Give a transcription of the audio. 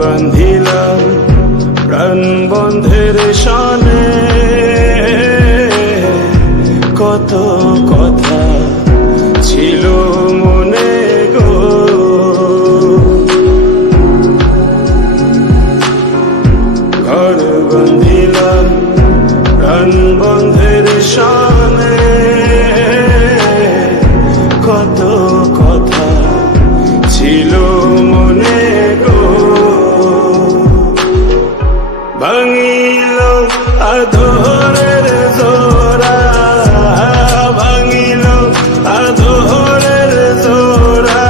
বান্ধিলাম প্রাণ বন্ধের শানে, কত কথা ছিল মনে গো। ঘর বান্ধিলাম প্রাণ বন্ধের শানে, কত কথা ছিল মনে গো। ভাঙিল আধরের জোড়া, ভাঙিল আধরের জোড়া,